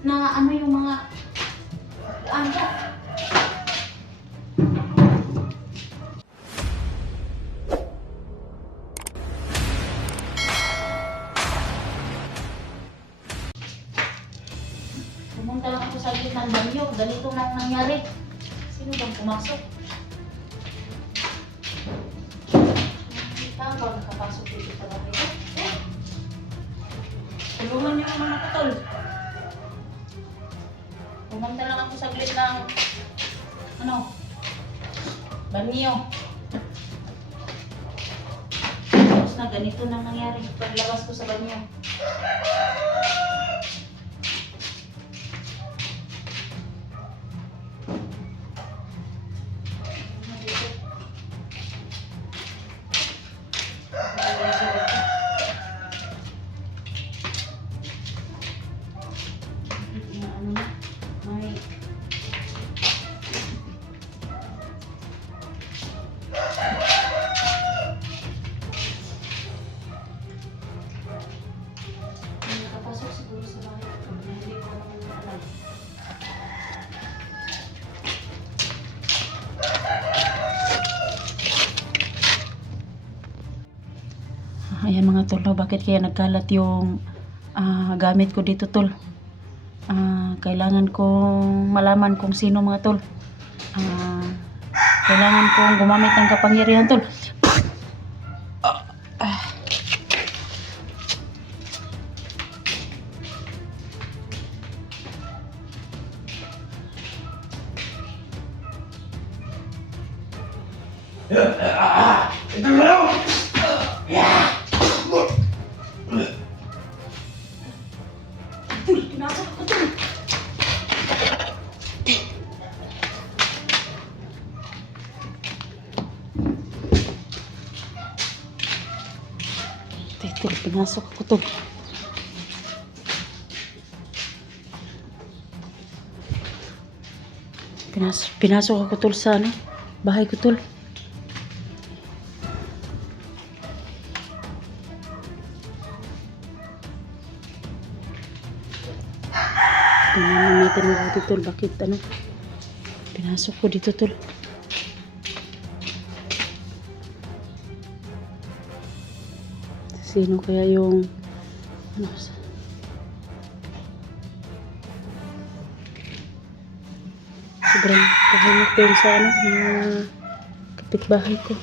na ano yung mga ano. Pumunta lang ako sa gitna ng banyo. Ganito nang nangyari. Sino bang pumasok? Nakita ba nakapasok dito sa bahay ko? Tulungan niyo naman ako, tol. Pumunta lang ako sa gitna ng ano, banyo. Tapos na ganito nang nangyari paglabas ko sa banyo. Nakapasok siguro sa bahay ko. Hindi ko naman alam. Ayan mga tol, no? Bakit kaya nagkalat yung gamit ko dito, tol? Kailangan kong malaman kung sino, mga tol. Kailangan kong gumamit ng kapangyarihan, tol. Pinasok ako, tol. Tol, pinasok ako, tol. Pinasok ako, tol, sa ano, bahay ko, tol. Tingnan natin mabuti, tol. Bakit ano? Pinasok ko dito, tol. Sino kaya yung ano? Sobrang tahimik din sa ano, mga kapitbahay ko.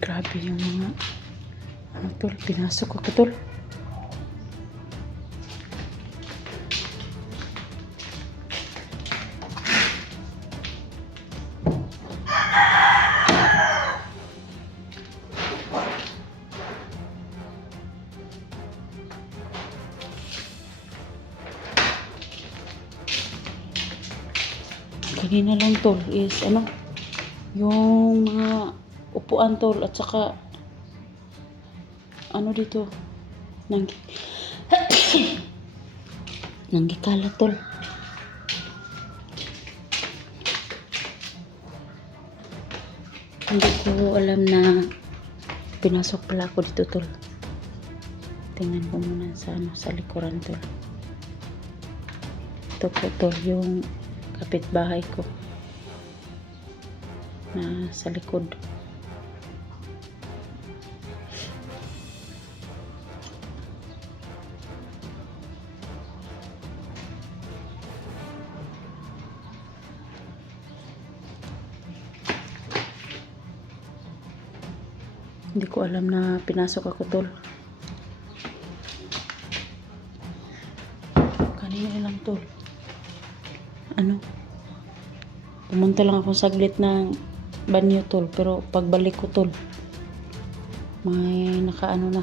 Grabe yung mga ano, tol. Pinasok ako, tol. Kanina lang, tol, is ano, yung mga upuan, tol, at saka ano dito, nanggikalat, tol. Hindi ko alam na pinasok pala ako dito, tol. Tingnan ko muna sa ano, sa likuran, tol. Ito po, tol, yung kapitbahay ko na sa likod. Hindi ko alam na pinasok ako, tol. Kanina lang, tol. Ano? Pumunta lang ako saglit ng banyo, tol. Pero pagbalik ko, tol, may nakaano na.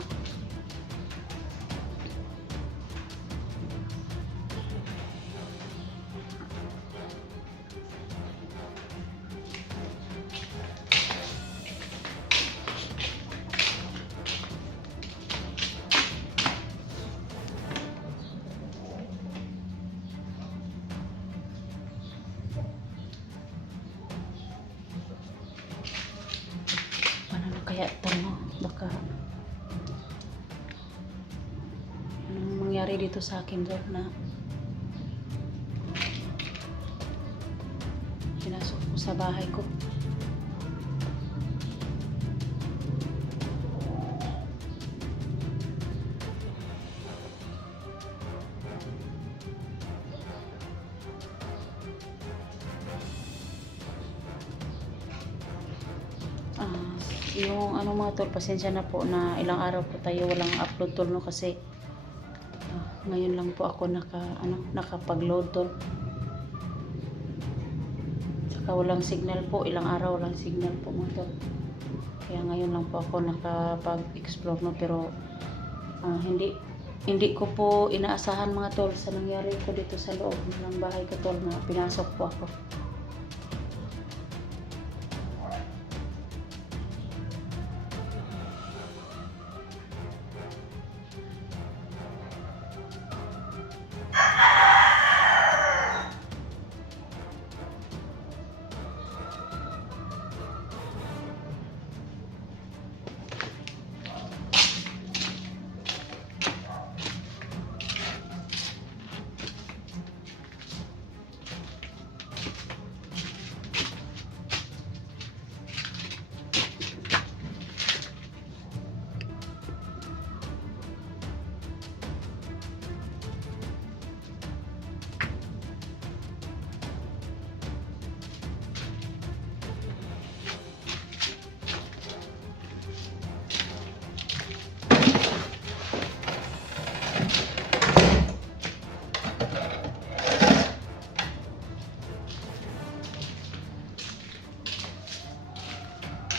kaya ito, no? Baka anong mangyari dito sa akin, tol, na pinasok ko sa bahay ko. Yung ano mga tol, pasensya na po na ilang araw po tayo walang upload, tol, no, kasi ngayon lang po ako nakapag-load, tol. Saka walang signal po, ilang araw walang signal po mga tol. Kaya ngayon lang po ako nakapag-explore, no, pero hindi ko po inaasahan mga tol sa nangyari ko dito sa loob ng bahay ko, tol, na pinasok po ako.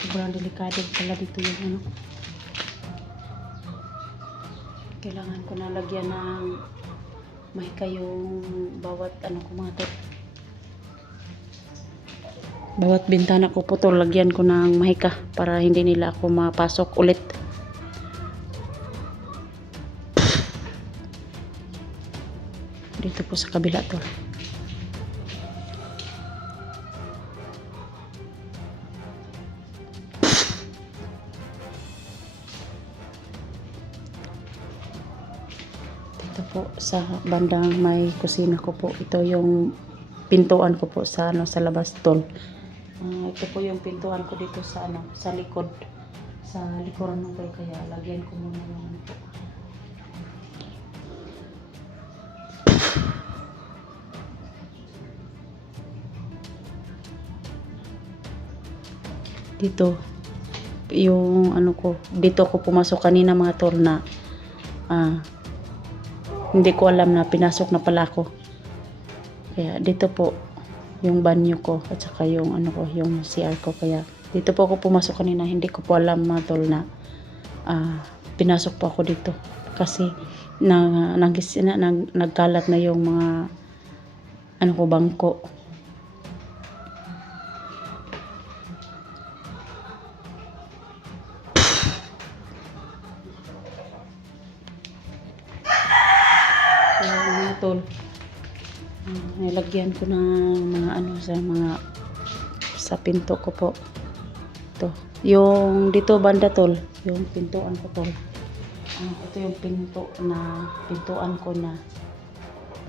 Sobrang delikado pala dito yung ano. Kailangan ko na lagyan ng mahika yung bawat ano ko mga tol. Bawat bintana ko po, tol, lagyan ko ng mahika para hindi nila ako mapasok ulit. Dito po sa kabila, tol. Ito po sa bandang may kusina ko po. Ito yung pintuan ko po sa sa labas, tol. Ito po yung pintuan ko dito sa sa likod. Sa likuran ng tol, kaya lagyan ko muna yung ano po. Dito yung ano ko, dito ako pumasok kanina mga tol, na hindi ko alam na pinasok na pala ako. Kaya dito po yung banyo ko at saka yung ano ko, yung CR ko. Kaya dito po ako pumasok kanina, hindi ko po alam mga tol na pinasok po ako dito. Kasi nagkalat na yung mga ano ko, bangko. Kaya mga tol, nilagyan ko ng mga ano sa pinto ko po. Ito yung dito banda, tol, yung pintuan ko, tol. Ito yung pintuan ko na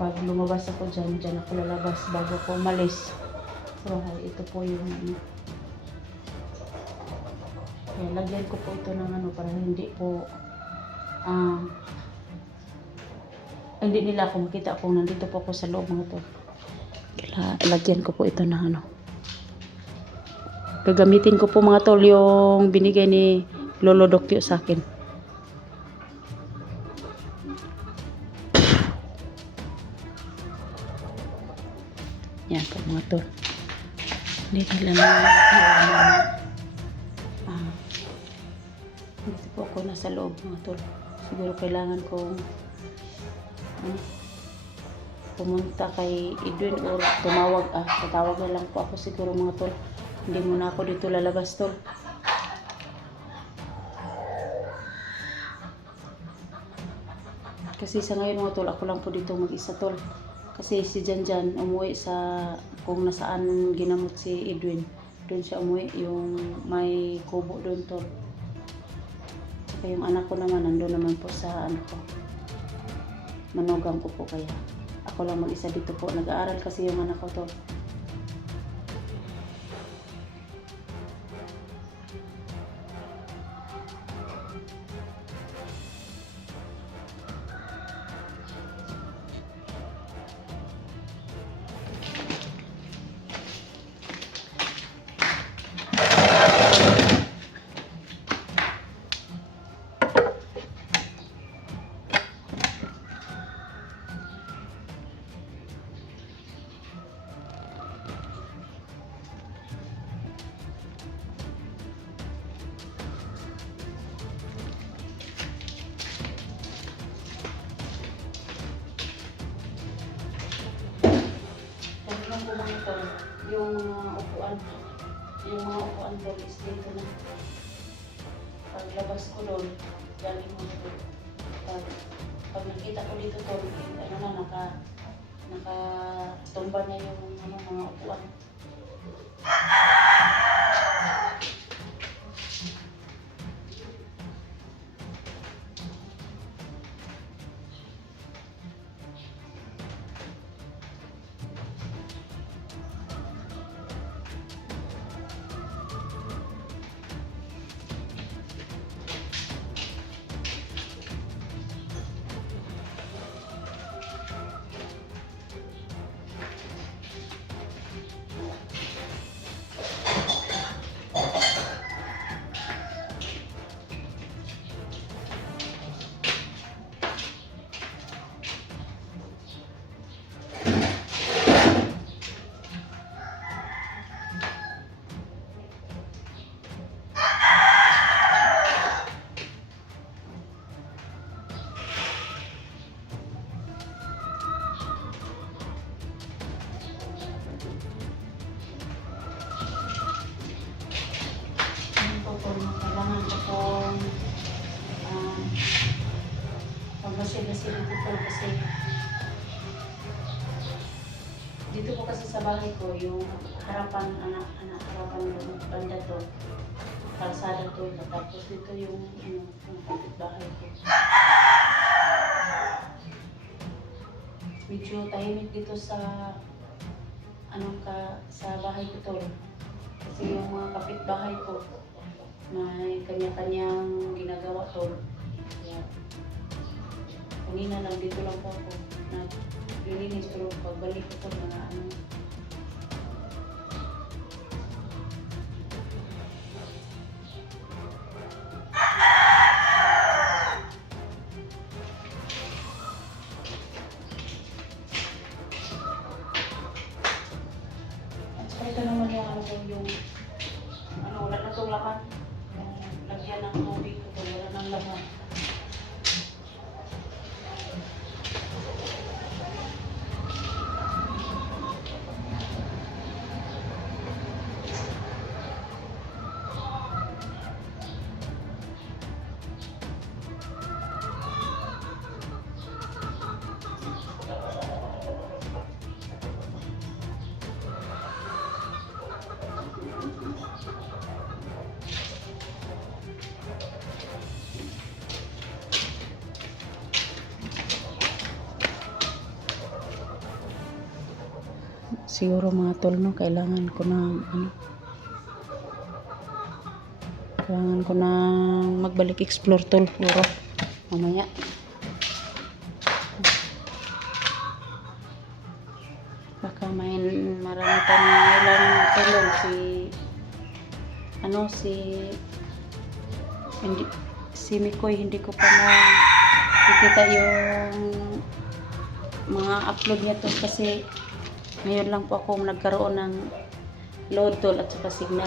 pag lumabas ako dyan ako lalabas bago ko umalis. So ito po yung ano. Kaya lagyan ko po ito ng ano para hindi po hindi nila ako makita kung nandito po ako sa loob mga tol. Lagyan ko po ito ng ano. Gagamitin ko po mga tol yung binigay ni Lolo Dokyo sa akin. Yan po mga tol. Hindi nila dito po ako nasa loob mga tol. Siguro kailangan kong pumunta kay Edwin or tatawag na lang po ako siguro mga tol. Hindi muna ako dito lalabas, tol. Kasi sa ngayon mga tol, ako lang po dito mag-isa, tol. Kasi si Janjan umuwi sa kung nasaan ginamot si Edwin. Doon siya umuwi, yung may kubo doon, tol. Saka yung anak ko naman, nandun naman po sa ano ko. Manugang ko po kaya. Ako lang mag-isa dito po. Nag-aaral kasi yung anak ko to. Tingnan ko lang ito, yung mga upuan ko is dito na. Paglabas ko doon, galing mo doon. Pag nakita ko dito to, ano na, nakatumba na yung mga upuan. Kailangan ko pong pagmasil-masil dito kasi dito po kasi sa bahay ko yung harapan, harapan ng banda to, kalsada to, tapos dito yung bahay ko. Medyo tahimik dito sa sa bahay ko to. Kasi yung mga kapitbahay ko may kanya-kanyang ginagawa to. Kaya, kanina lang dito lang po ako naglilinis, pero pagbalik ko mga at saka ito naman yung wala na itong laman. Lagyan ng tubig ito, wala ng laman. Siguro mga tol, no, kailangan ko na magbalik explore tol, puro mamaya. Baka marami pa nilang tulong si Mikoy, hindi ko pa nakikita yung mga upload niya to kasi ngayon lang po ako nagkaroon ng load tol at saka signal.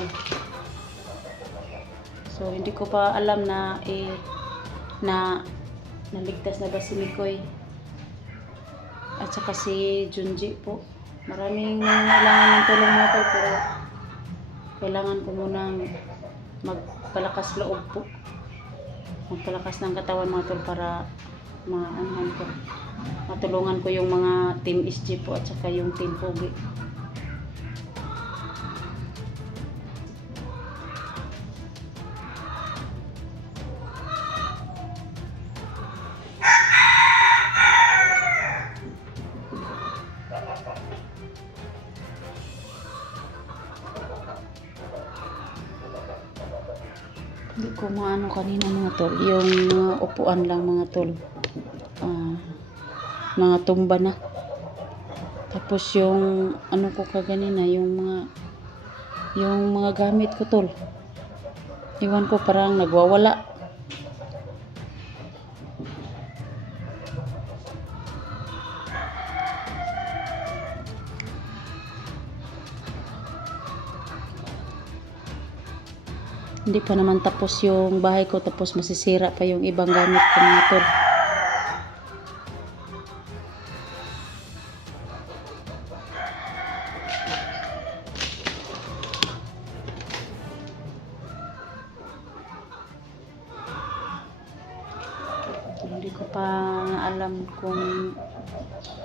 So hindi ko pa alam na naligtas na ba si Mikoy at saka si Junji po. Maraming kailangan ng tulong mo tol, pero kailangan ko munang magpalakas loob po. Magpalakas ng katawan mga tol para matulungan ko yung mga team SG po at saka yung team Pogi. Hindi ko maano kanina mga tol. Yung mga upuan lang mga tol. Mga tumba na. Tapos yung ano ko kaganina, yung mga gamit ko tol. Iwan ko parang nagwawala. Hindi pa naman tapos yung bahay ko, tapos masisira pa yung ibang gamit ko mga tol. Hindi ko pa alam kung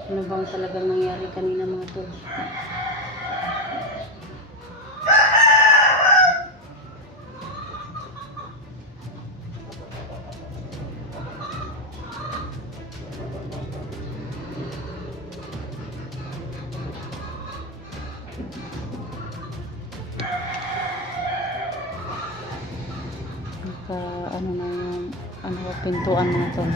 ano bang talagang nangyari kanina mga tol. Ano na yung pintuan mga tol.